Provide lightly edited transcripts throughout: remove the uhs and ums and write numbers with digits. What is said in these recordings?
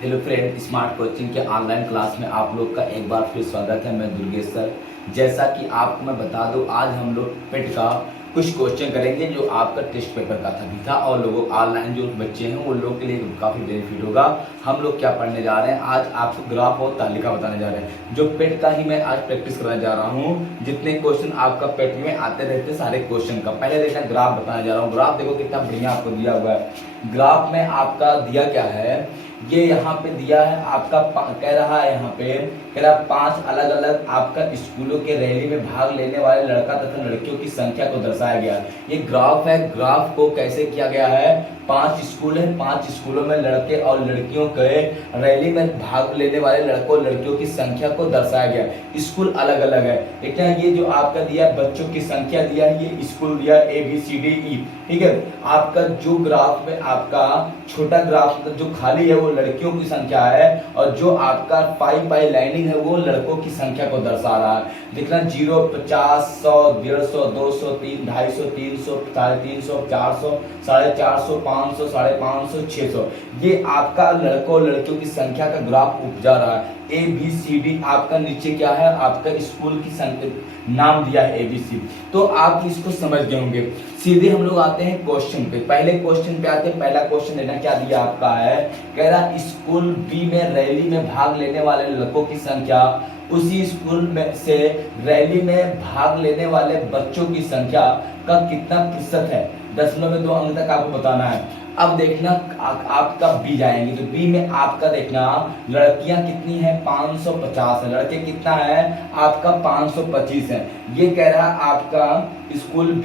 Hello friend, smart coaching के online class में आप लोग का एक बार फिर स्वागत है। मैं दुर्गेश सर। जैसा कि आपको मैं बता दूं, आज हम लोग पेट का कुछ क्वेश्चन करेंगे जो आपका टेस्ट पेपर का था और लोगों ऑनलाइन जो बच्चे हैं वो लोग के लिए काफ़ी बेनिफिट होगा। हम लोग क्या पढ़ने जा रहे हैं, आज आपको ग्राफ और तालिका बताने जा रहे हैं। जो पेट का ही मैं आज प्रैक्टिस कराने जा रहा हूँ। जितने क्वेश्चन आपका पेट में आते रहते सारे क्वेश्चन का पहले देखना ग्राफ बताने जा रहा हूँ। ग्राफ देखो कितना बढ़िया आपको दिया हुआ है। ग्राफ में आपका दिया क्या है, ये यहाँ पे दिया है आपका कह रहा है, यहाँ पे कह रहा 5 अलग अलग आपका स्कूलों के रैली में भाग लेने वाले लड़का तथा लड़कियों की संख्या को दर्शाया गया है। ये ग्राफ है। ग्राफ को कैसे किया गया है, 5 स्कूल है, 5 स्कूलों में लड़के और लड़कियों के रैली में भाग लेने वाले लड़कों और लड़कियों की संख्या को दर्शाया गया है। स्कूल अलग अलग है, ठीक है। ये जो आपका दिया है बच्चों की संख्या दिया है, ये स्कूल दिया है ABCDE, ठीक है। आपका जो ग्राफ में आपका छोटा ग्राफ जो खाली है वो लड़कियों की संख्या है और जो आपका पाई लाइनिंग है वो लड़कों की संख्या को दर्शा रहा है। देखना 0, 50, 100, 150, 200, 250, 300, 350, 400, 450, 500, 550, 600, ये आपका लड़कों और लड़कियों की संख्या का ग्राफ उपजा रहा है। ABCD आपका नीचे क्या है, आपका स्कूल की संख्या नाम दिया है ABC। तो आप इसको समझ गए होंगे। सीधे हम लोग आते हैं क्वेश्चन पे। पहले क्वेश्चन पे आते हैं। पहला क्वेश्चन देना क्या दिया आपका है, कह रहा स्कूल B में रैली में भाग लेने वाले लड़कों की संख्या उसी स्कूल में से रैली में भाग लेने वाले बच्चों की संख्या का कितना प्रतिशत है। दशमलव में 2 अंक तक आपको बताना है। अब देखना आपका B जाएंगे तो B में आपका देखना लड़कियां कितनी है, 550 है। लड़के कितना है आपका 525 है। ये कह रहा है आपका स्कूल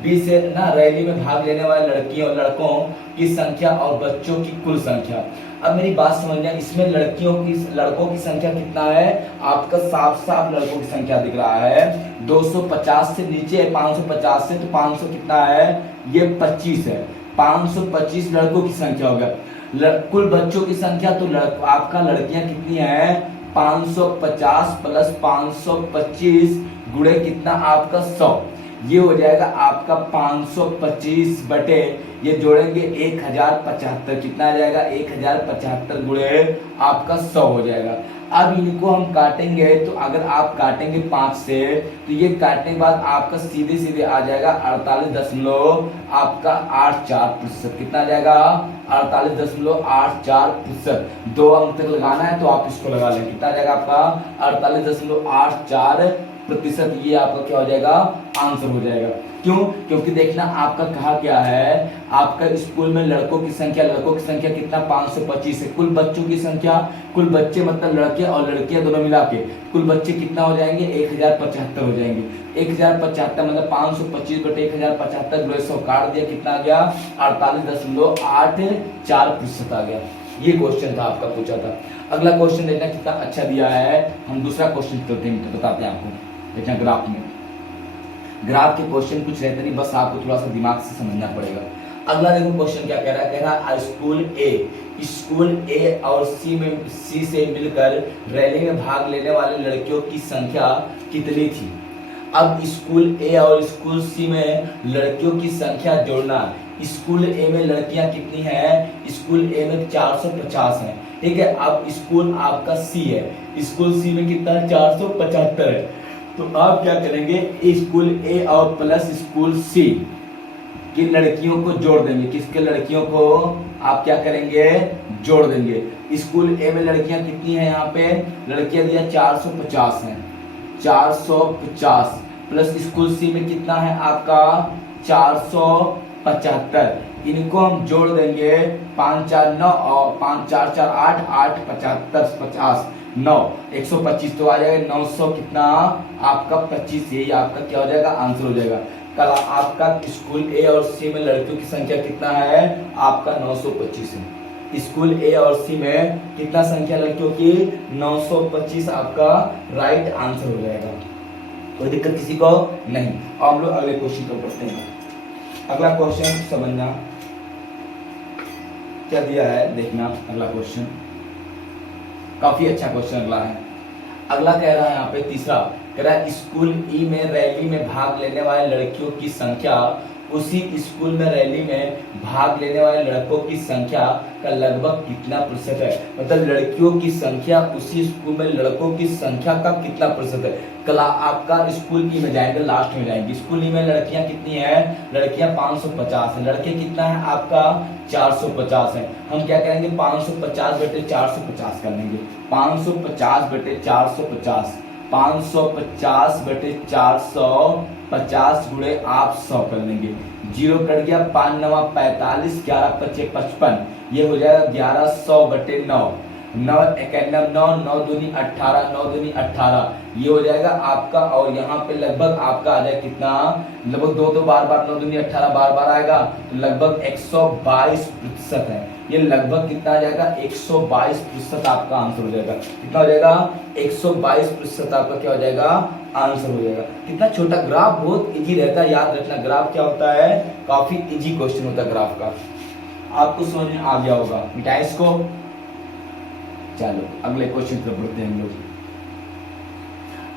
B से ना रैली में भाग लेने वाले लड़कियों और लड़कों की संख्या और बच्चों की कुल संख्या। अब मेरी बात समझना, इसमें लड़कों की संख्या कितना है आपका, साफ साफ लड़कों की संख्या दिख रहा है 250 से नीचे है 550 से, तो 500 कितना है, ये 25 है। 525 लड़कों की संख्या हो गया। कुल बच्चों की संख्या तो आपका लड़कियां कितनी है, 550 प्लस 525 गुणे कितना आपका 100, ये हो जाएगा आपका 525 बटे ये जोड़ेंगे 1075, कितना आ जाएगा 1075 गुणे आपका 100 हो जाएगा। अब इनको हम काटेंगे तो अगर आप काटेंगे 5 से तो ये काटने के बाद आपका सीधे सीधे आ जाएगा 48.84%। कितना आ जाएगा 48.84%। 2 अंक तक लगाना है तो आप इसको लगा लें। कितना आ जाएगा आपका 48.84%। ये आपका क्या हो जाएगा, आंसर हो जाएगा। क्यों, क्योंकि देखना आपका कहा क्या है, आपका स्कूल में लड़कों की संख्या कितना 525 है। कुल बच्चों की संख्या, कुल बच्चे मतलब लड़के और लड़कियां दोनों मिला के कुल बच्चे कितना हो जाएंगे, 1075 हो जाएंगे। 1075 मतलब 525 बटे 1075 गुणे 100 काट दिया, कितना आ गया 48.84% आ गया। ये क्वेश्चन था आपका पूछा था। अगला क्वेश्चन देखना कितना अच्छा दिया है। हम दूसरा क्वेश्चन करते हैं, बताते हैं आपको। देखना ग्राफ में, ग्राफ के क्वेश्चन कुछ रहते नहीं, बस आपको थोड़ा सा दिमाग से समझना पड़ेगा। अगला देखो क्वेश्चन क्या कह रहा है, स्कूल ए और सी से मिलकर रैली में भाग लेने वाले लड़कियों की संख्या कितनी थी। अब स्कूल ए और स्कूल सी में लड़कियों की संख्या जोड़ना। स्कूल ए में लड़कियां कितनी हैं, स्कूल ए में 450 हैं, ठीक है। अब स्कूल आपका सी है, स्कूल सी में कितना है 475 है। तो आप क्या करेंगे, स्कूल ए और प्लस स्कूल सी की लड़कियों को जोड़ देंगे। किसके लड़कियों को आप क्या करेंगे, जोड़ देंगे। स्कूल ए में लड़कियां कितनी हैं, यहाँ पे लड़कियां दिया 450 हैं, 450 प्लस स्कूल सी में कितना है आपका 475। इनको हम जोड़ देंगे 5 4 9 और 5 4 4 8 8 75 50 9 125, तो आ जाएगा 900 कितना आपका 25। यही आपका क्या हो जाएगा, आंसर हो जाएगा। कल आपका स्कूल ए और सी में लड़कियों की संख्या कितना है आपका 925 है। स्कूल ए और सी में कितना संख्या लड़कियों की 925 आपका राइट आंसर हो जाएगा। कोई दिक्कत किसी को नहीं। अब हम लोग अगले क्वेश्चन को पढ़ते हैं। अगला क्वेश्चन समझना क्या दिया है, देखना अगला क्वेश्चन काफी अच्छा क्वेश्चन अगला है। अगला कह रहा है यहाँ पे तीसरा, कह रहा है स्कूल ई में रैली में भाग लेने वाले लड़कियों की संख्या उसी स्कूल में रैली में भाग लेने वाले लड़कों की संख्या का लगभग कितना प्रतिशत है। मतलब लड़कियों की संख्या उसी स्कूल में लड़कों की संख्या का कितना प्रतिशत है। कला आपका स्कूल की में जाएंगे, लास्ट में जाएंगे। स्कूल में लड़कियां कितनी है, लड़कियां 550 है, लड़के कितना है आपका 450 है। हम क्या करेंगे 550 बटे 450 कर लेंगे। 550 बटे 450, 550 बटे 450 गुणे आप 100 कर लेंगे। जीरो कट गया, 5 9 45, 11 5 55, ये हो जाएगा 1100 बटे 9, 9 91 9, 9 दूनी 18, 9 दूनी 18, ये हो जाएगा आपका। और यहाँ पे लगभग आपका आ जाएगा कितना, लगभग दो बार 9 दूनी 18 बार आएगा, तो लगभग 122% है। ये लगभग कितना आ जाएगा 122% आपका आंसर हो जाएगा। कितना हो जाएगा 122% आपका क्या हो जाएगा आंसर हो जाएगा। कितना छोटा ग्राफ, बहुत इजी रहता है, याद रखना ग्राफ क्या होता है, काफी इजी क्वेश्चन होता है ग्राफ का, आपको समझ में आ गया होगा। मिटाए इसको। चलो अगले क्वेश्चन पर बढ़ते हैं हम लोग।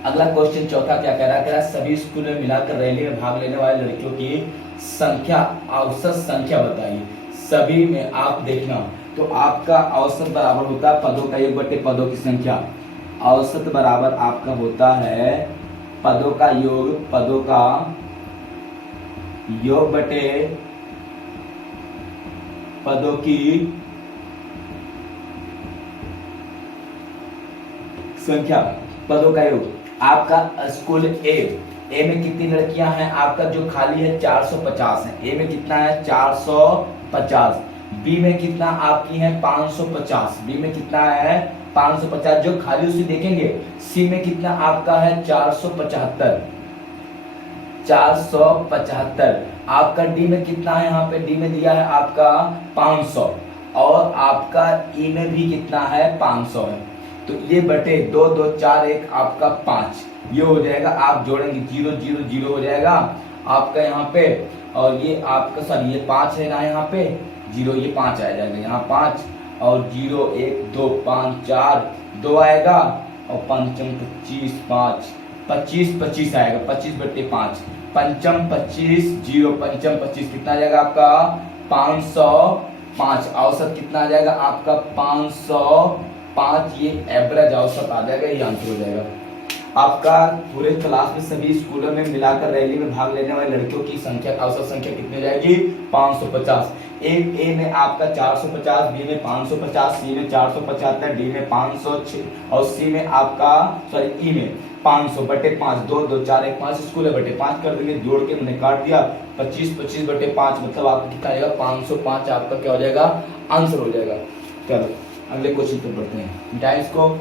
अगला क्वेश्चन चौथा क्या कह रहा है, सभी स्कूल में मिलाकर रैली में भाग लेने वाले लड़कियों की संख्या, औसत संख्या बताइए। सभी में आप देखना तो आपका औसत बराबर होता है पदों का योग बटे पदों की संख्या। औसत बराबर आपका होता है पदों का योग, पदों का योग बटे पदों की संख्या, पदों का योग। आपका स्कूल ए में कितनी लड़कियां हैं, आपका जो खाली है 450 है। ए में कितना है 450। बी में कितना आपकी है 550, बी में कितना है 550 जो खाली उसी देखेंगे। सी में कितना आपका है 475, 475। आपका डी में कितना है, यहाँ पे डी में दिया है आपका 500, और आपका ई में भी कितना है 500 है। तो ये बटे 2 2 4 1 आपका 5, ये हो जाएगा। आप जोड़ेंगे 0 0 0 हो जाएगा आपका यहाँ पे, और ये आपका सॉरी ये 5 है ना, यहाँ पे 0, ये 5 आ जाएगा यहाँ 5, और 0 1 2 5 4 2 आएगा, और 5 25 5 25 25 आएगा, 25 बटे 5, पंचम 25 0 पंचम 25, कितना आ जाएगा आपका 505। औसत कितना आ जाएगा आपका 505, ये एवरेज औसत आ जाएगा, ये आंसर हो जाएगा आपका। पूरे क्लास में सभी स्कूलों में मिलाकर रैली में भाग लेने वाले लड़कियों की संख्या, औसत संख्या कितनी हो जाएगी 550। ए में आपका 450, बी में 550, सी में 475, डी में 506, और सी में आपका सॉरी ई में 500 बटे 5, 2 2 4 1 5 स्कूल है बटे 5 कर देंगे, जोड़ के मैंने काट दिया 25 25 बटे 5, मतलब आपका कितना आएगा 505, आपका क्या हो जाएगा आंसर हो जाएगा। चलो अगले क्वेश्चन पे बढ़ते हैं, मिटाएं इसको।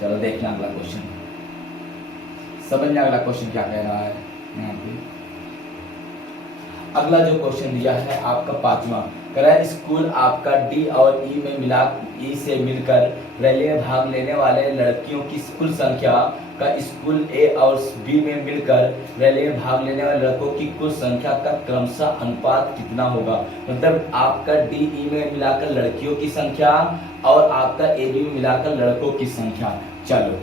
चलो देखना अगला क्वेश्चन, समझना अगला क्वेश्चन क्या कह रहा है यहाँ पे। अगला जो क्वेश्चन दिया है आपका 5वां, कह रहा है स्कूल आपका डी और ई में मिला, ई से मिलकर रैली में भाग लेने वाले लड़कियों की कुल संख्या का स्कूल ए और बी में मिलकर रैली में भाग लेने वाले लड़कों की कुल संख्या का क्रमशः अनुपात कितना होगा। मतलब आपका डी ई में मिलाकर लड़कियों की संख्या और आपका ए बी में मिलाकर लड़कों की संख्या। चलो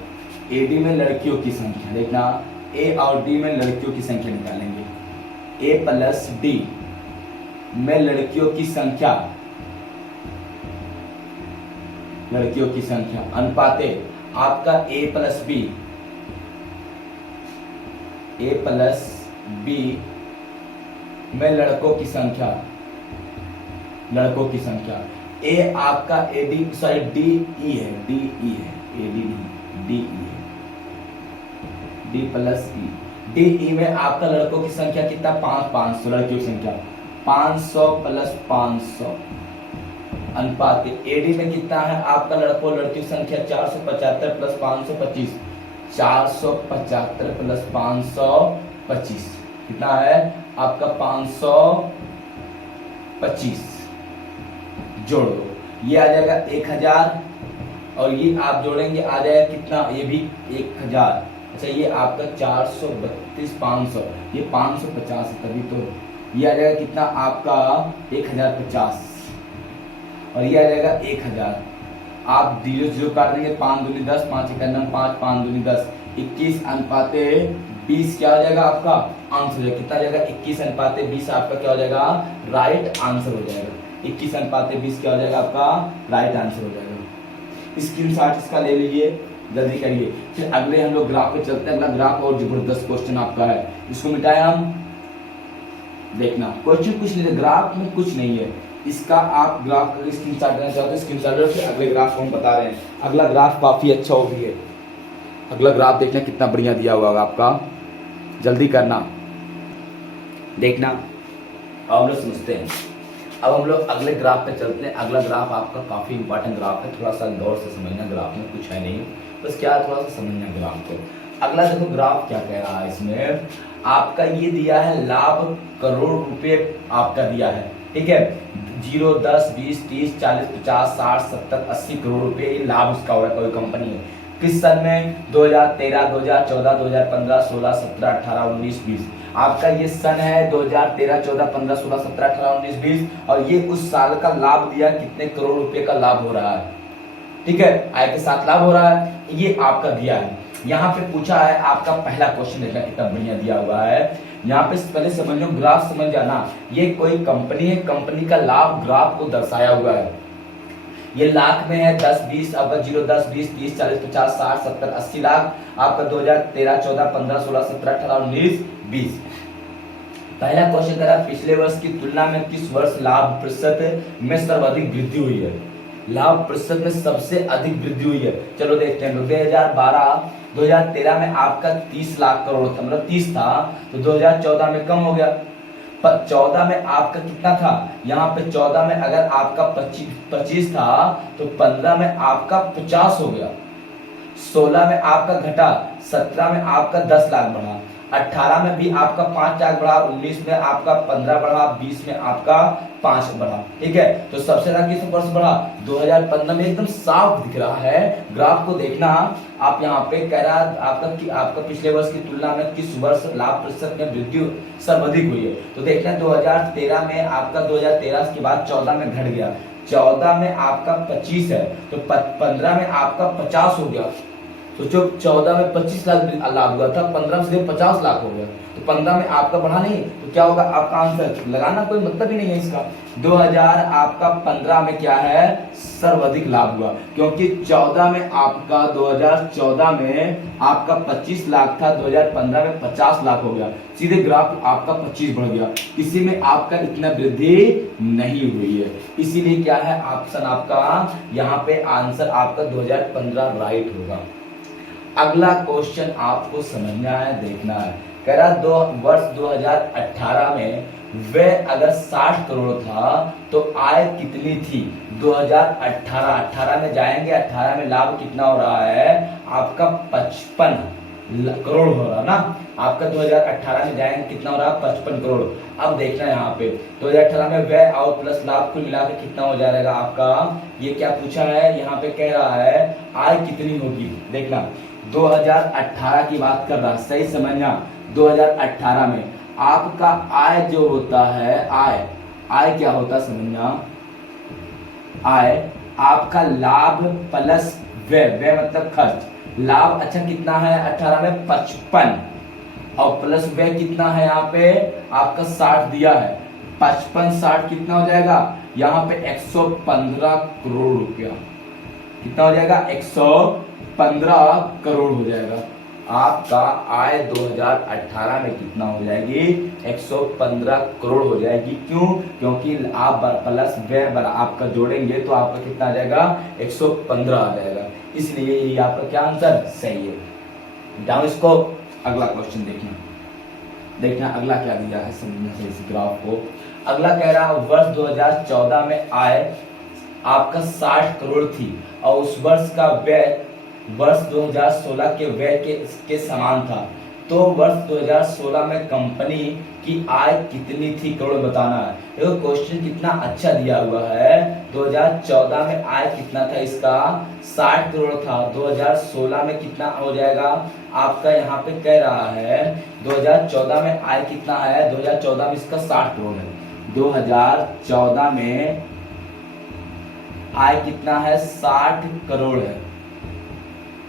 ए डी में लड़कियों की संख्या देखना, ए और डी में लड़कियों की संख्या निकालेंगे। ए प्लस डी में लड़कियों की संख्या, लड़कियों की संख्या अनुपाते आपका ए प्लस बी, ए प्लस बी में लड़कों की संख्या, लड़कों की संख्या। ए आपका A D sorry D E है, डी ई है, ए डी डी ई है, डी प्लस ई। डी ई में आपका लड़कों की संख्या कितना 500, लड़कियों की संख्या 500 प्लस 500 अनुपात ए डी में कितना है आपका लड़कों लड़कियों की संख्या 475 प्लस 525, 475 प्लस 525 कितना है आपका 525, जोड़ दो ये आ जाएगा 1000, और ये आप जोड़ेंगे आ जाएगा कितना, ये भी 1000। अच्छा ये आपका 432 500, ये 550 है, तभी तो ये आ जाएगा कितना आपका 1050, और ये आ जाएगा 1000। आप 0 0 काट देंगे, 5 दूनी 10, 5 1 9 5 5 दूनी 10, 21 अनुपाते 20 क्या हो जाएगा आपका आंसर हो जाएगा। कितना जाएगा 21:20 आपका क्या हो जाएगा राइट आंसर हो जाएगा। 21:20 क्या हो जाएगा आपका राइट आंसर हो जाएगा। स्क्रीनशॉट इसका ले लीजिए, जल्दी करिए। फिर अगले हम लोग ग्राफ पे चलते हैं। अगला ग्राफ और जबरदस्त क्वेश्चन आपका है, इसको मिटाए हम। देखना क्वेश्चन कुछ नहीं है, ग्राफ में कुछ नहीं है। इसका आप ग्राफ का स्क्रीनशॉट लेना चाहते हैं, स्क्रीनशॉट से अगले ग्राफ को हम बता रहे हैं। अगला ग्राफ काफी अच्छा हो भी है। अगला ग्राफ देखना कितना बढ़िया दिया हुआ है आपका, जल्दी करना देखना। अब हम लोग समझते हैं। अब हम लोग अगले ग्राफ पे चलते हैं। अगला ग्राफ आपका काफी इंपॉर्टेंट ग्राफ है, थोड़ा सा गौर से समझना। ग्राफ में कुछ है नहीं, बस क्या थोड़ा सा समझना ग्राफ को। अगला देखो ग्राफ क्या कह रहा है। इसमें आपका ये दिया है लाभ करोड़ रुपए आपका दिया है, ठीक है। 0, 10, 20, 30, 40, 50, 60, 70, 80 करोड़ रुपए ये लाभ उसका हो रहा है, कोई कंपनी है। किस सन में 2013, 2014, 2015, 16, 17, 18, 19, 20 आपका ये सन है 2013, 14, 15, 16, 17, 18, 19, 20 और ये उस साल का लाभ दिया कितने करोड़ रुपए का लाभ हो रहा है, ठीक है। आय के साथ लाभ हो रहा है, ये आपका दिया है। यहाँ पे पूछा है आपका पहला क्वेश्चन, देखना कितना बढ़िया दिया हुआ है। यहाँ पे पहले समझ लो, ग्राफ समझ जाना। ये कोई कंपनी है, कंपनी का लाभ ग्राफ को दर्शाया हुआ है। ये लाख में है, 10, 20 आपका 0, 10, 20, 30, 40, 50, 60, 70, 80 लाख आपका 2013, 14, 15, 16, 17, 18, 19, 20। पहला क्वेश्चन करा पिछले वर्ष की तुलना में किस वर्ष लाभ प्रतिशत में सर्वाधिक वृद्धि हुई है। लाभ प्रतिशत में सबसे अधिक वृद्धि हुई है, चलो देखते हैं। 2013 में आपका 30 लाख करोड़ था, मतलब 30 था, तो 2014 में कम हो गया। 14 में आपका कितना था, यहाँ पे 14 में अगर आपका 25 था तो 15 में आपका 50 हो गया। 16 में आपका घटा, 17 में आपका 10 लाख बढ़ा, 18 में भी आपका 5 लाख बढ़ा, 19 में आपका 15 बढ़ा, 20 में आपका 5 बढ़ा, ठीक है। तो सबसे ज्यादा किस वर्ष बढ़ा 2015 में, एकदम साफ दिख रहा है। ग्राफ को देखना आप, यहाँ पे कह रहा आपका पिछले वर्ष की तुलना में किस वर्ष लाभ प्रतिशत में वृद्धि सर्वाधिक हुई है। तो देखना 2013 में आपका 2013 के बाद 14 में घट गया, 14 में आपका 25 है, तो 15 में आपका 50 हो गया। तो जो 14 में 25 लाख लाभ हुआ था, 15 से 50 लाख हो गया, तो 15 में आपका बढ़ा नहीं, तो क्या होगा आपका आंसर लगाना कोई मतलब ही नहीं है इसका। 2015 में क्या है सर्वाधिक लाभ हुआ, क्योंकि 14 में आपका 2014 में आपका 25 लाख था, 2015 में 50 लाख हो गया, सीधे ग्राफ आपका 25 बढ़ गया। किसी में आपका इतना वृद्धि नहीं हुई है, इसीलिए क्या है ऑप्शन आपका यहाँ पे आंसर आपका 2015 राइट होगा। अगला क्वेश्चन आपको समझना है, देखना है। कह रहा वर्ष 2018 में व्यय अगर 60 करोड़ था तो आय कितनी थी। 2018 में जाएंगे, 18 में लाभ कितना हो रहा है आपका 55 करोड़ हो रहा ना आपका। 2018 में जाएंगे कितना हो रहा है 55 करोड़। अब देखना यहाँ पे 2018 में व्यय और प्लस लाभ कुल मिला के कितना हो जाएगा आपका, ये क्या पूछा है यहाँ पे, कह रहा है आय कितनी होगी। देखना 2018 की बात कर रहा, सही समझना। 2018 में आपका आय जो होता है, आय क्या होता समझना, आय आपका लाभ प्लस व्यय, व्यय मतलब खर्च। लाभ अच्छा कितना है 18 में 55 और प्लस व्यय कितना है यहाँ पे आपका 60 दिया है। 55 60 कितना हो जाएगा यहाँ पे 115 करोड़ रुपया। कितना हो जाएगा 115 करोड़ हो जाएगा। आपका आय 2018 में कितना हो जाएगी 115 करोड़ हो जाएगी। क्यों, क्योंकि आप प्लस व्यय आपका जोड़ेंगे तो आपका कितना आ जाएगा 115 आ जाएगा, इसलिए ये आपका क्या आंसर सही है। जाओ इसको अगला क्वेश्चन देखना अगला क्या दिया है, समझना है इस ग्राफ को। अगला कह रहा है वर्ष 2014 में आय आपका 60 करोड़ थी और उस वर्ष का व्यय वर्ष 2016 के व्यय के समान था, तो वर्ष 2016 में कंपनी की आय कितनी थी करोड़ बताना है। देखो क्वेश्चन कितना अच्छा दिया हुआ है। 2014 में आय कितना था इसका 60 करोड़ था, 2016 में कितना हो जाएगा आपका यहाँ पे कह रहा है 2014 में आय कितना है, 2014 में इसका 60 करोड़ है। 2014 में आय कितना है 60 करोड़ है।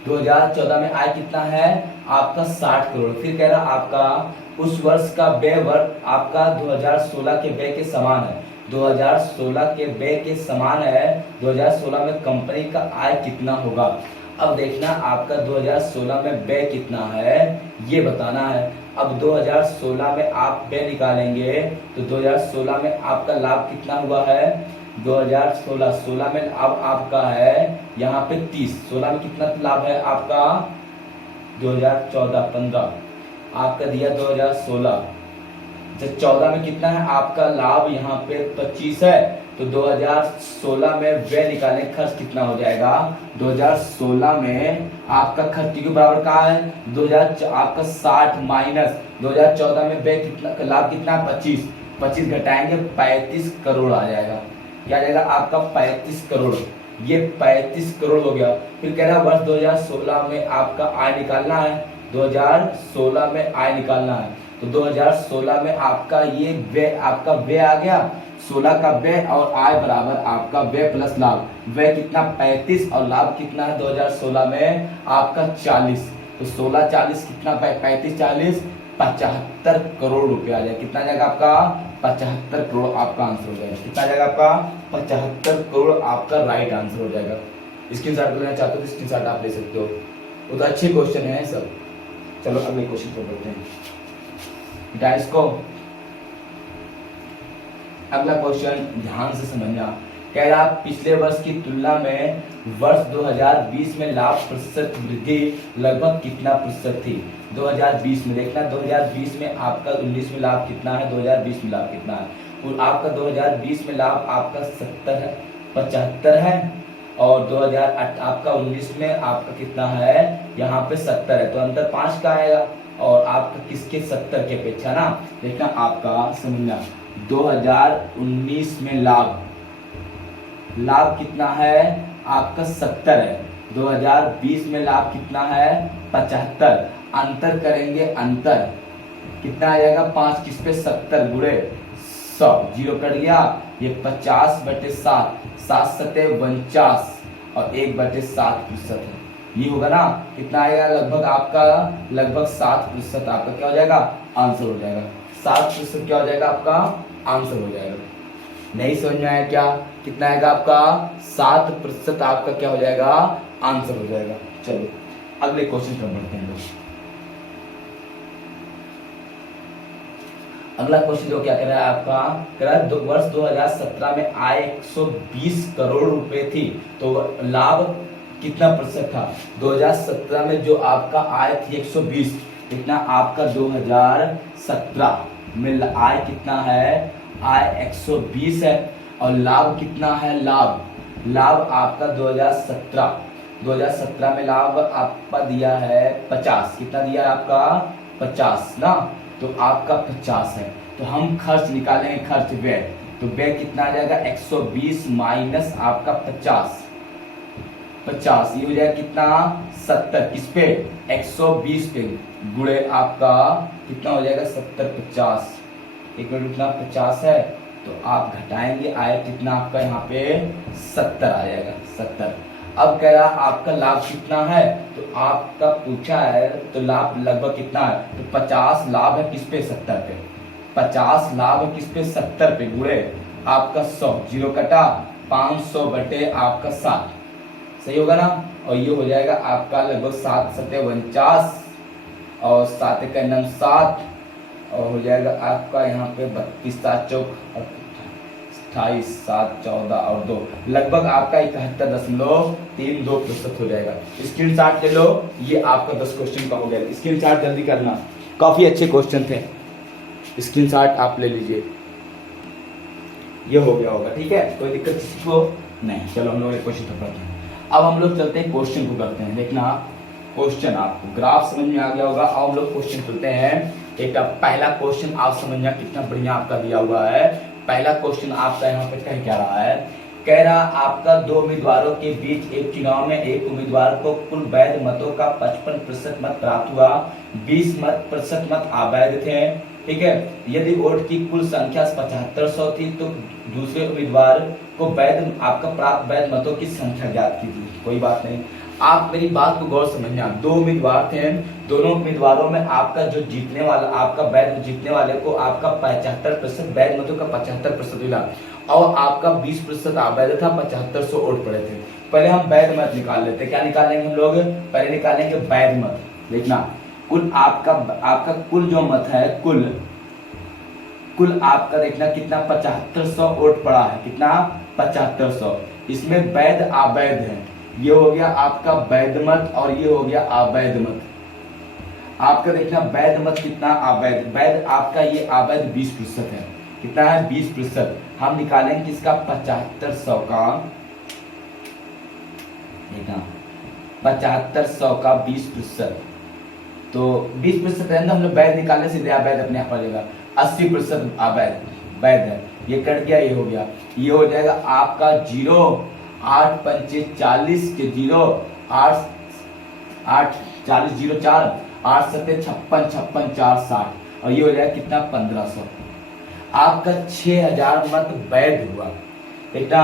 2014 में आय कितना है आपका 60 करोड़। फिर कह रहा आपका उस वर्ष का व्यय वर्ष आपका 2016 के व्यय के समान है। 2016 के व्यय के समान है। 2016 में कंपनी का आय कितना होगा। अब देखना आपका 2016 में व्यय कितना है ये बताना है। अब 2016 में आप व्यय निकालेंगे तो 2016 में आपका लाभ कितना हुआ है। 2016 में अब आपका है यहाँ पे 30। 16 में कितना लाभ है आपका 2014-15 आपका दिया 2016। जब 14 में कितना है आपका लाभ यहाँ पे 25 है। तो 2016 में व्यय निकालने खर्च कितना हो जाएगा। 2016 में आपका खर्च क्योंकि बराबर कहा है 2000 आपका 60 माइनस 2014 में व्यय कितना लाभ कितना 25 घटाएंगे 35 करोड़ आ जाएगा। क्या जाएगा आपका 35 करोड़। ये 35 करोड़ हो गया। फिर कह रहा वर्ष 2016 में आपका आय निकालना है। 2016 में आय निकालना है तो 2016 में आपका ये व्यय आपका व्यय आ गया। 16 का व्यय और आय बराबर आपका व्यय प्लस लाभ। व्यय कितना 35 और लाभ कितना है 2016 में आपका 40। तो 16 40 कितना 35 40 75 करोड़ रुपए आ जाएगा। कितना जाएगा आपका 75 करोड़ आपका आंसर हो जाएगा। कितना जाएगा आपका 75 करोड़ आपका राइट आंसर हो जाएगा। स्क्रीनशॉट लेना चाहते हो तो स्क्रीनशॉट आप ले सकते हो। वो तो अच्छे क्वेश्चन है सब। चलो अगले क्वेश्चन पर बढ़ते हैं। इसको अगला क्वेश्चन ध्यान से समझना। कह रहा पिछले वर्ष की तुलना में वर्ष 2020 में लाभ प्रतिशत वृद्धि लगभग कितना प्रतिशत थी। 2020 में देखना 2020 में आपका 19 में लाभ कितना है 2020 में लाभ कितना है। और आपका 2020 में लाभ आपका 70 है 75 है और 2000 आपका 19 में आपका कितना है यहाँ पे 70 है। तो अंतर 5 का आएगा और आपका किसके 70 के अपेक्षा ना। देखना आपका समझना 2019 में लाभ कितना है आपका 70 है। 2020 में लाभ कितना है 75। अंतर करेंगे अंतर कितना आ जाएगा 5 किस पे 70 गुणे 100 जीरो कट गया। ये 50/7 7 सते 49 और 1/7% है। ये होगा ना कितना आएगा लगभग आपका लगभग 7% आपका क्या हो जाएगा आंसर हो जाएगा। 7% क्या हो जाएगा आपका आंसर हो जाएगा। नहीं समझ में आया क्या कितना आएगा आपका 7% आपका क्या हो जाएगा आंसर हो जाएगा। चलो अगले क्वेश्चन पर बढ़ते हैं लोग। अगला क्वेश्चन जो क्या कह रहा है आपका कह रहा है वर्ष 2017 में आय 120 करोड़ रुपए थी तो लाभ कितना प्रतिशत था। 2017 में जो आपका आय थी 120 कितना आपका 2017 में आय कितना है आय 120 है और लाभ कितना है लाभ आपका 2017 में लाभ आपका दिया है 50। कितना दिया आपका 50 ना तो आपका 50 है। तो हम खर्च निकालेंगे खर्च व्यय तो व्यय कितना आ जाएगा 120 माइनस आपका 50 ये हो जाएगा कितना 70 किस पे 120 पे गुणे आपका कितना हो जाएगा 70 50 एक मिनट कितना 50 है तो आप घटाएंगे आया कितना आपका यहाँ पे 70 आ जाएगा 70। अब कह रहा आपका लाभ कितना है तो आपका पूछा है तो लाभ लगभग कितना है तो 50 लाभ है किस पे 70 पे 50 लाभ है किस पे 70 पे गुणे आपका 100 जीरो कटा 500 बटे आपका 7 सही होगा ना। और ये हो जाएगा आपका लगभग 7 सते 49 और 7 का 7 और हो जाएगा आपका यहाँ पे 32 7 चौक 28 7 14 और 2 लगभग आपका 71.32% हो जाएगा। स्क्रीनशॉट ले लो। ये आपका 10 क्वेश्चन का हो गया। स्क्रीनशॉट जल्दी करना काफी अच्छे क्वेश्चन थे। स्क्रीनशॉट आप ले लीजिए। ये हो गया होगा ठीक है कोई दिक्कत किसी को नहीं। चलो हम लोग एक क्वेश्चन पढ़ते हैं। अब हम लोग चलते हैं क्वेश्चन को करते हैं। देखना क्वेश्चन आपको ग्राफ समझ में आ गया होगा। अब हम लोग क्वेश्चन चलते हैं। एक पहला क्वेश्चन आप समझना कितना बढ़िया आपका दिया हुआ है। पहला क्वेश्चन आपका यहाँ पे कह क्या रहा है कह रहा आपका दो उम्मीदवारों के बीच एक चुनाव में एक उम्मीदवार को कुल वैध मतों का 55% मत प्राप्त हुआ 20% मत अवैध थे ठीक है। यदि वोट की कुल संख्या 7500 थी तो दूसरे उम्मीदवार को वैध आपका प्राप्त वैध मतों की संख्या ज्ञात कीजिए। कोई बात नहीं आप मेरी बात को गौर समझना। दो उम्मीदवार थे दोनों उम्मीदवारों में आपका जो जीतने वाला, आपका वैध जीतने वाले को आपका 75% वैध मतों का 75% मिला और आपका 20% अवैध था, 7500 वोट पड़े थे। पहले हम वैध मत निकाल लेते, क्या निकालेंगे हम लोग, पहले निकालेंगे वैध मत। देखना कुल आपका कुल जो मत है, कुल आपका देखना कितना 7500 वोट पड़ा है, कितना 7500। इसमें वैध अवैध है, ये हो गया आपका वैध मत और ये हो गया अवैध मत। आपका देखना वैध मत कितना, अवैध वैध आपका ये अवैध 20% है, कितना है 20%। हम निकालेंगे किसका 7500 का, देखना 7500 का 20%, तो 20% रहने हम लोग वैध निकालने से अवैध अपने आप आ जाएगा। 80% अवैध वैध है, ये कट गया, ये हो गया, ये हो जाएगा आपका 0 8 5 40 के 0 8 8 40 0 4 8 7 56 56 4 60 और ये हो जाएगा कितना 1500। आपका 6000 मत वैध हुआ, बेटा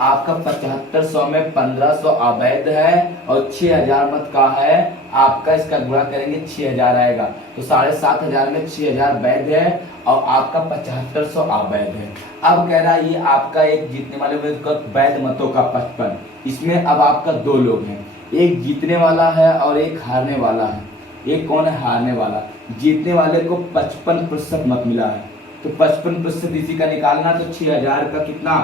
आपका 7500 में 1500 अवैध है और 6000 मत का है आपका, इसका गुणा करेंगे 6000 आएगा, तो 7500 में 6000 वैध है और आपका 7500 अवैध है। अब कह रहा है ये आपका एक जीतने वाले वैध मतों का 55, इसमें अब आपका दो लोग हैं, एक जीतने वाला है और एक हारने वाला है। एक कौन है, हारने वाला। जीतने वाले को 55% मत मिला है, तो 55% इसी का निकालना, तो 6000 का कितना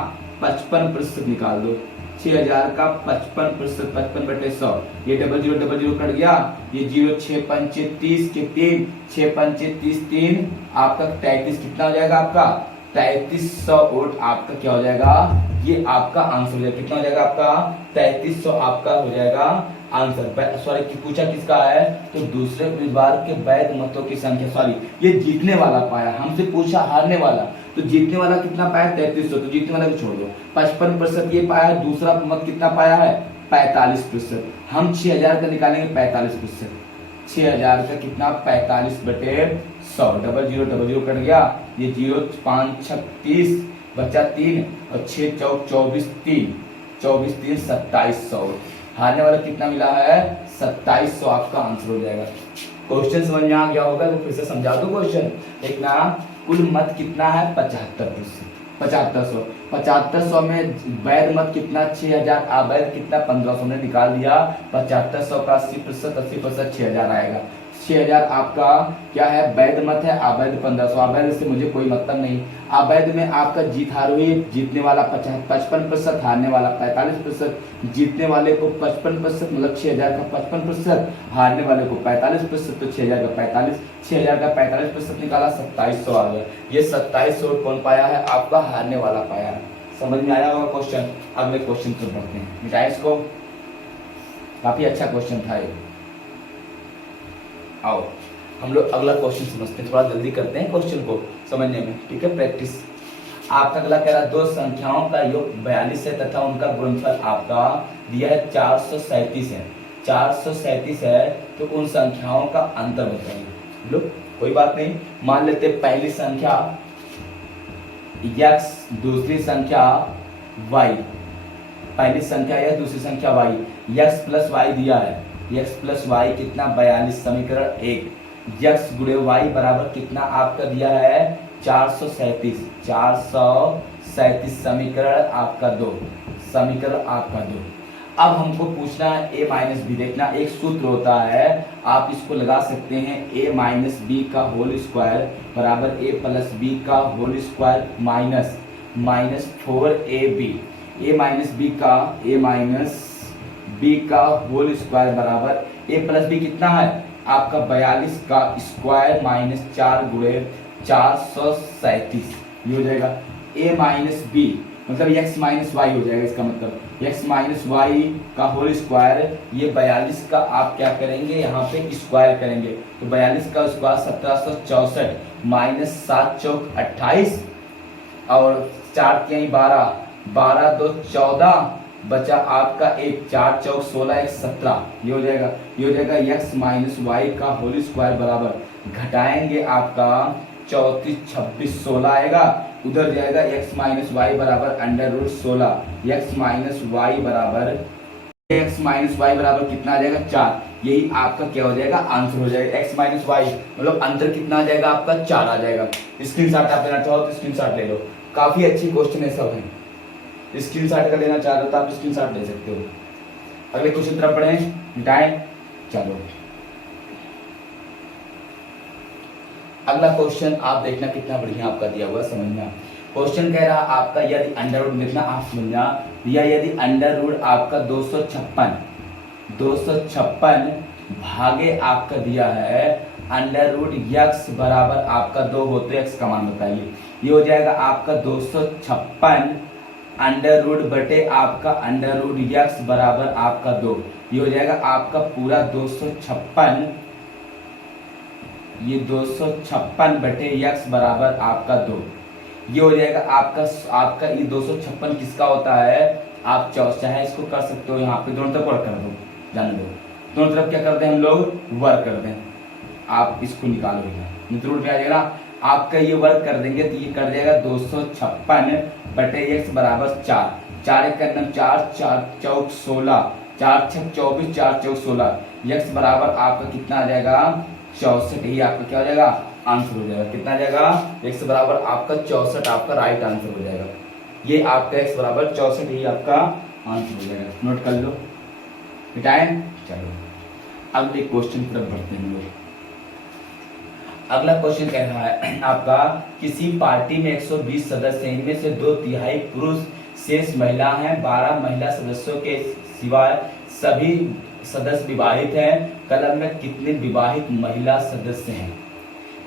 55% निकाल दो, 6000 का 55%, 55/100, ये 0000 कट गया, ये 0 6 5 30 के 3 6 5 30 3 आपका 33 कितना हो जाएगा आपका 3300 वोट आपका क्या हो जाएगा, ये आपका आंसर हो जाएगा। कितना हो जाएगा आपका 3300 आपका हो जाएगा आंसर। सॉरी पूछा किसका है, तो दूसरे उम्मीदवार के वैध मतों की संख्या, सॉरी ये जीतने वाला पाया, हमसे पूछा हारने वाला, तो जीतने वाला कितना पाया 3300, तो जीतने वाला को छोड़ दो। 55% ये पाया, दूसरा मत कितना पाया है 45%। हम 6000 का निकालेंगे 45%, 6000 का कितना 45/100, 0000 कट गया, ये 0 5 6 30 बचा 3 और 6 चौक 24 3 24 3 2700। हारने वाला कितना मिला है 2700, आपका आंसर हो जाएगा। क्वेश्चन समझ में आ गया होगा, तो फिर से समझा दो क्वेश्चन। देखना कुल मत कितना है 75%, 7500, 7500 में वैध मत कितना 6000, अवैध कितना 1500 ने निकाल दिया। 7500 का 80%, 80% 6000 आएगा। 6000 आपका क्या है वैध मत है, अवैध 1500। अवैध से मुझे कोई मतलब नहीं। अवैध में आपका जीत हार हुई, जीतने वाला 55%, हारने वाला 45%। जीतने वाले को 55% मतलब 6000 का 55%, हारने वाले को 45%, तो 6000 का 45, 6000 का 45% निकाला 2700 आ गया। ये 2700 कौन पाया है, आपका हारने वाला पाया है। समझ में आया होगा क्वेश्चन। अगले क्वेश्चन पर बढ़ते हैं, मिटाएं इसको, काफी अच्छा क्वेश्चन था ये। आओ हम लोग अगला क्वेश्चन समझते हैं, थोड़ा जल्दी करते हैं क्वेश्चन को समझने में, ठीक है। प्रैक्टिस। आपका अगला कह रहा दो संख्याओं का योग 42 है तथा उनका गुणनफल आपका दिया है 437 है। 437 है तो उन संख्याओं का अंतर बताइए। लो कोई बात नहीं, मान लेते पहली संख्या x, दूसरी संख्या y। पहली संख्या है, दूसरी संख्या y। x प्लस वाई दिया है, x प्लस वाई कितना 42, समीकरण 1। x गुणे y बराबर कितना आपका दिया है 437, 437 समीकरण आपका 2, समीकरण आपका 2। अब हमको पूछना है a माइनस बी। देखना एक सूत्र होता है, आप इसको लगा सकते हैं, a माइनस बी का होल स्क्वायर बराबर a प्लस बी का whole square minus 4ab। a minus b का होल स्क्वायर बराबर a प्लस बी कितना है आपका 42 का स्क्वायर माइनस 4 गुणे 437, ये हो जाएगा। a माइनस बी मतलब x माइनस वाई हो जाएगा, इसका मतलब x माइनस वाई का होल स्क्वायर, ये 42 का आप क्या करेंगे यहाँ पे स्क्वायर करेंगे, तो 42 का स्क्वायर 1764 माइनस 7 चौक 28 और 4 के 12, 12 2 14 बचा आपका 1, 4 चौक 16 1 17, ये हो जाएगा। ये हो जाएगा x माइनस वाई का होल स्क्वायर बराबर घटाएंगे आपका 34 26 16 आएगा, उधर जाएगा x माइनस वाई बराबर under root 16, x minus y बराबर एक्स माइनस वाई बराबर कितना आ जाएगा 4। यही आपका क्या हो जाएगा आंसर हो जाएगा। एक्स माइनस वाई मतलब अंतर कितना आ जाएगा आपका 4 आ जाएगा। स्क्रीनशॉट आप लेना चाहो तो स्क्रीनशॉट ले लो, काफी अच्छी क्वेश्चन है सब है। स्क्रीनशॉट का लेना चाह रहे हो तो आप स्क्रीनशॉट ले सकते हो। अगले क्वेश्चन तरफ पढ़े मिटाएं। चलो अगला क्वेश्चन आप देखना कितना बढ़िया आपका दिया हुआ समझना। क्वेश्चन कह रहा आपका यदि अंडर रूट लिखना आप समझना, या यदि अंडर रूट आपका 256 भागे आपका दिया है अंडर रूट यक्स बराबर आपका 2 हो तो एक्स का मान बताइए। ये हो जाएगा आपका 256 अंडर रूट बटे आपका अंडर रूट यक्स बराबर आपका 2। ये हो जाएगा आपका पूरा 256, ये 256 बटे यक्स बराबर आपका 2। ये हो जाएगा आपका ये 256 किसका होता है, आप चाहे इसको कर सकते हो, यहाँ पे दोनों तरफ वर्क कर दो, जाने दो दोनों तरफ क्या करते हैं हम लोग वर्क कर दें। आप इसको निकालोगे मित्र रूट में आ जाएगा ना, आपका ये वर्क कर देंगे तो ये कर जाएगा 256 बटे एक्स बराबर 4। 4 एक करना 4, 4 चौक 16, 4 छक 24, 4 चौक 16। एक्स बराबर आपका कितना आ जाएगा 64। ही आपका क्या हो जाएगा आंसर हो जाएगा। कितना आ जाएगा एक्स बराबर आपका 64 आपका राइट आंसर हो जाएगा। ये आपका एक्स बराबर 64 ही आपका आंसर हो जाएगा। नोट कर लो मिटाएं। चलो अगले क्वेश्चन की तरफ बढ़ते हैं लोग। अगला क्वेश्चन कह रहा है आपका किसी पार्टी में 120 सदस्य हैं, इनमें से 2/3 पुरुष शेष महिला हैं, 12 महिला सदस्यों के सिवाय सभी सदस्य विवाहित हैं। कलम में कितने विवाहित महिला सदस्य हैं।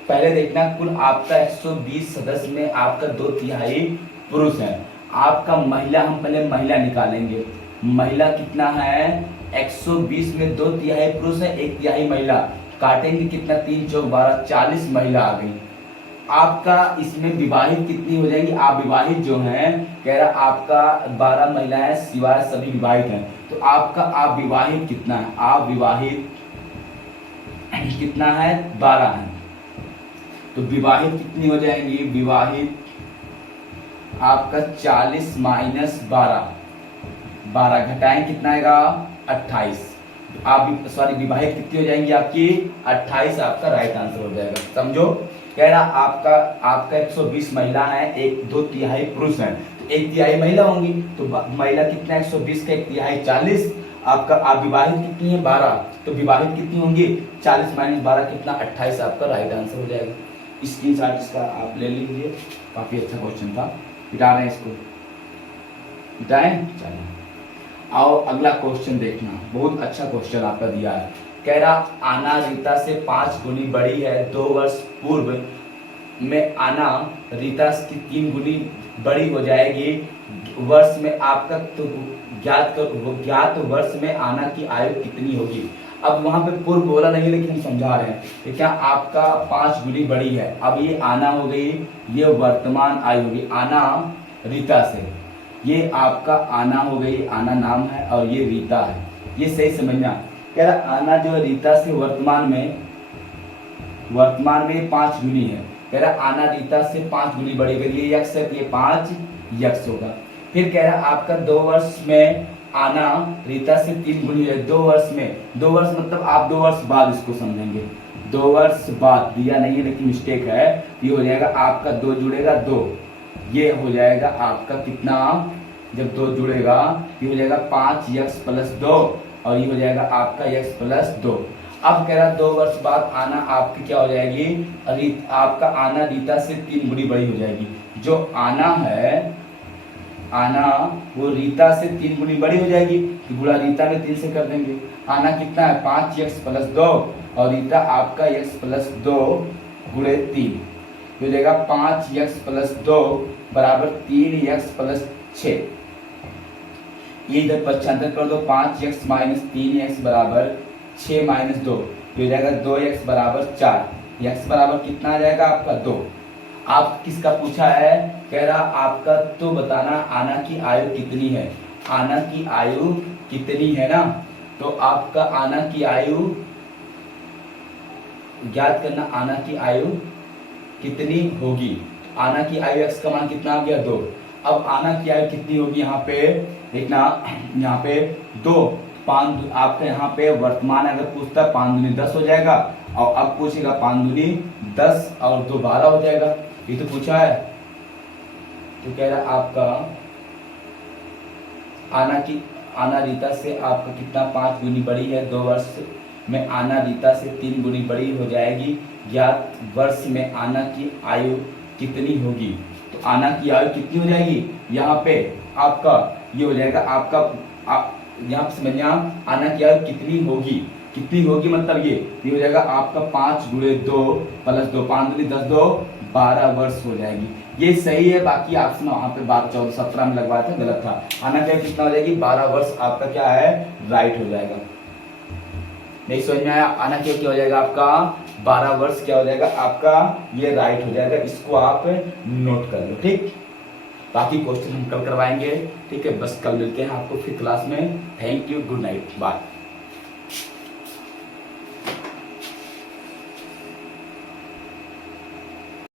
पहले देखना कुल आपका 120 सदस्य में आपका 2/3 पुरुष हैं। आपका महिला हम पहले महिला निकालेंगे। महिला कितना है 120 में 2/3 पुरुष है 1/3 महिला, काटेंगे कितना 3 चौक 12, 40 महिला आ गई। आपका इसमें विवाहित कितनी हो जाएंगी, आप विवाहित जो हैं कह रहा आपका 12 महिलाएं सिवाय सभी विवाहित हैं, तो आपका आप विवाहित कितना है, आप विवाहित कितना है 12 है, तो विवाहित कितनी हो जाएंगी, विवाहित आपका 40 माइनस 12, 12 घटाएं कितना आएगा 28। आप सॉरी विवाहित कितनी हो जाएंगी आपकी 28 आपका राइट आंसर हो जाएगा। समझो कह रहा आपका 120 महिला है, 2/3 पुरुष हैं, तो 1/3 महिला होंगी, तो महिला कितना 120 का 1/3 40। आपका आप विवाहित कितनी है 12, तो विवाहित कितनी होंगी 40 माइनस 12 कितना 28 आपका राइट आंसर हो जाएगा। स्क्रीनशॉट इसका आप ले लीजिए, काफी अच्छा क्वेश्चन था। मिटा रहे हैं इसको, मिटाएं। चलिए आओ अगला क्वेश्चन देखना, बहुत अच्छा क्वेश्चन आपका दिया है। कह रहा आना रीता से 5 गुनी बड़ी है, 2 वर्ष पूर्व में आना रीता की 3 गुनी बड़ी हो जाएगी। वर्ष में आपका तो ज्ञात वर्ष में आना की आयु कितनी होगी। अब वहां पे पूर्व बोला नहीं लेकिन हम समझा रहे हैं कि क्या आपका 5 गुनी बड़ी है। अब ये आना हो गई, ये वर्तमान आयु होगी आना रीता से, ये आपका आना हो गई, आना नाम है और ये रीता है, ये सही समझना। कह रहा आना जो है रीता से वर्तमान में 5 गुनी है। कह रहा आना रीता से 5 गुनी बड़ी, ये यक्स है तो ये 5 यक्स होगा। फिर कह रहा आपका 2 वर्ष में आना रीता से 3 गुनी है। 2 वर्ष में, 2 वर्ष मतलब आप 2 वर्ष बाद इसको समझेंगे, 2 वर्ष बाद दिया नहीं है लेकिन मिस्टेक है। ये हो जाएगा आपका 2 जुड़ेगा 2, ये हो जाएगा आपका कितना, जब 2 जुड़ेगा ये हो जाएगा 5 यक्स प्लस 2 और ये हो जाएगा आपका यक्स प्लस 2। अब कह रहा 2 वर्ष बाद आना आपकी क्या हो जाएगी, आपका आना रीता से 3 गुनी बड़ी हो जाएगी। जो आना है, आना वो रीता से 3 गुनी बड़ी हो जाएगी, तो गुणा रीता में 3 से कर देंगे। आना कितना है 5 यक्स प्लस 2 और रीता आपका यक्स प्लस 2 गुणे 3 हो जाएगा 5 यक्स प्लस 2 बराबर 3 यक्स प्लस 6। ये इधर 75 कर दो, 5 यक्स माइनस 3 यक्स बराबर 6 माइनस 2 हो जाएगा 2 यक्स बराबर 4। यक्स बराबर कितना आ जाएगा आपका 2। आप किसका पूछा है, कह रहा आपका तो बताना आना की आयु कितनी है। आना की आयु कितनी है ना, तो आपका आना की आयु ज्ञात करना, आना की आयु कितनी होगी। आना की आयु एक्स का मान कितना आ गया 2। अब आना की आयु कितनी होगी यहाँ पे देखना, यहाँ पे 2 5 आपके यहाँ पे वर्तमान अगर पूछता है 5 दूनी 10 हो जाएगा, और अब पूछेगा 5 दूनी 10 और 2 12 हो जाएगा। ये तो पूछा है। तो कह रहा आपका आना रीता से आपका कितना 5 गुनी बड़ी है, 2 वर्ष में आना रीता से 3 गुनी बड़ी हो जाएगी। ज्ञात वर्ष में आना की आयु कितनी होगी। तो आना की आयु कितनी हो जाएगी, यहाँ पे आपका ये हो जाएगा आपका यहाँ पे समझिए आप, आना की आयु कितनी होगी मतलब ये हो जाएगा आपका 5 गुणे 2 प्लस 2, 5 दूनी 10, 2 12 वर्ष हो जाएगी। ये सही है। बाकी ऑप्शन वहां पे 12 14 17 में लगवाया था, गलत था। आना क्या कितना हो जाएगी 12 वर्ष आपका क्या है राइट हो जाएगा। नहीं समझ में आया, आना क्या हो जाएगा आपका 12 वर्ष क्या हो जाएगा आपका ये राइट हो जाएगा। इसको आप नोट कर लो, ठीक। बाकी क्वेश्चन हम कल करवाएंगे, ठीक है। बस कल मिलते हैं आपको फिर क्लास में। Thank you, good night, bye.